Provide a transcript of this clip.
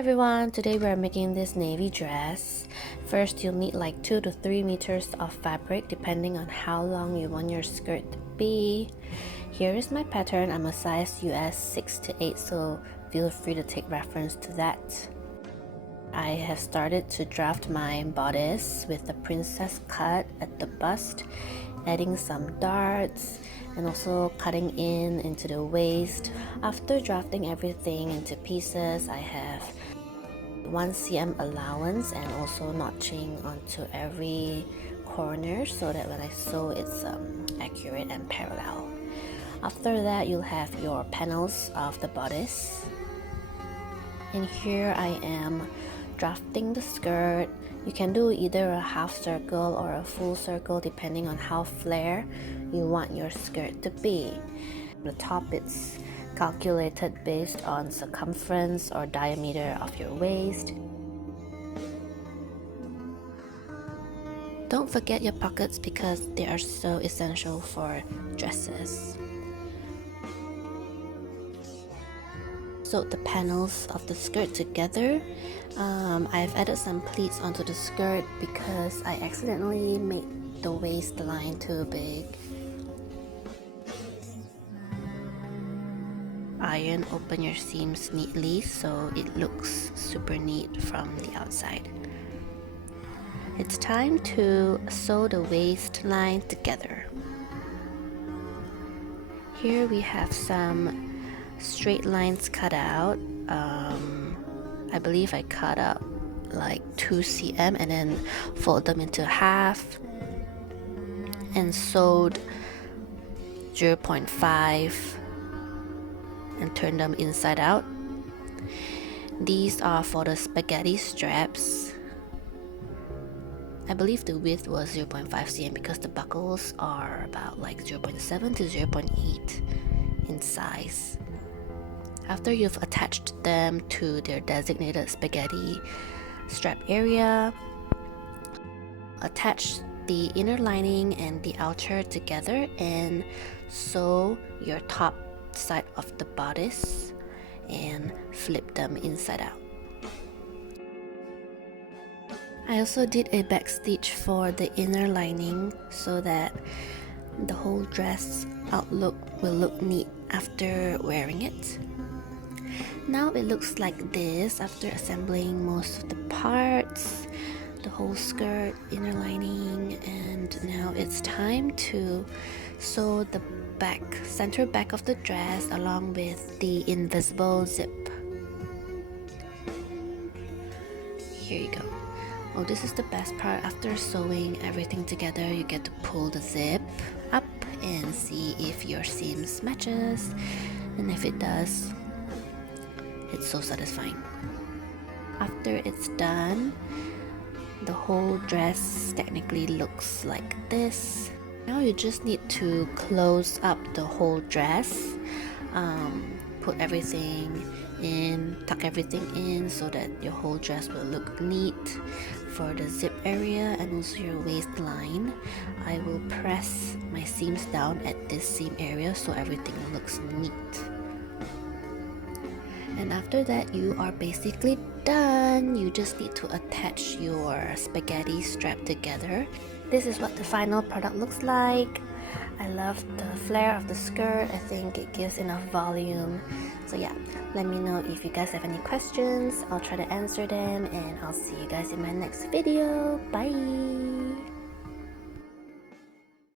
everyone, today we are making this navy dress. First, you'll need like 2 to 3 meters of fabric depending on how long you want your skirt to be. Here is my pattern. I'm a size US 6 to 8, so feel free to take reference to that. I have started to draft my bodice with the princess cut at the bust, adding some darts and also cutting into the waist. After drafting everything into pieces, I have 1 cm allowance and also notching onto every corner so that when I sew it's accurate and parallel. After that, you'll have your panels of the bodice, and here I am drafting the skirt. You can do either a half circle or a full circle depending on how flare you want your skirt to be. The top it's calculated based on circumference or diameter of your waist. Don't forget your pockets because they are so essential for dresses. Sew the panels of the skirt together. I've added some pleats onto the skirt because I accidentally made the waistline too big. Iron open your seams neatly so it looks super neat from the outside. It's time to sew the waistline together. Here we have some straight lines cut out. I believe I cut out like 2 cm and then fold them into half and sewed 0.5 and turn them inside out. These are for the spaghetti straps. I believe the width was 0.5 cm because the buckles are about like 0.7 to 0.8 in size. After you've attached them to their designated spaghetti strap area, attach the inner lining and the outer together and sew your top side of the bodice and flip them inside out. I also did a back stitch for the inner lining so that the whole dress outlook will look neat after wearing it. Now it looks like this after assembling most of the parts, the whole skirt, inner lining, and now it's time to sew the center back of the dress along with the invisible zip. Here you go. Oh, this is the best part. After sewing everything together, you get to pull the zip up and see if your seams matches, and if it does, it's so satisfying. After it's done, the whole dress technically looks like this. Now you just need to close up the whole dress, put everything in, tuck everything in so that your whole dress will look neat. For the zip area and also your waistline, I will press my seams down at this seam area so everything looks neat. And after that, you are basically done. You just need to attach your spaghetti strap together. This is what the final product looks like. I love the flare of the skirt. I think it gives enough volume. So yeah, let me know if you guys have any questions. I'll try to answer them and I'll see you guys in my next video. Bye!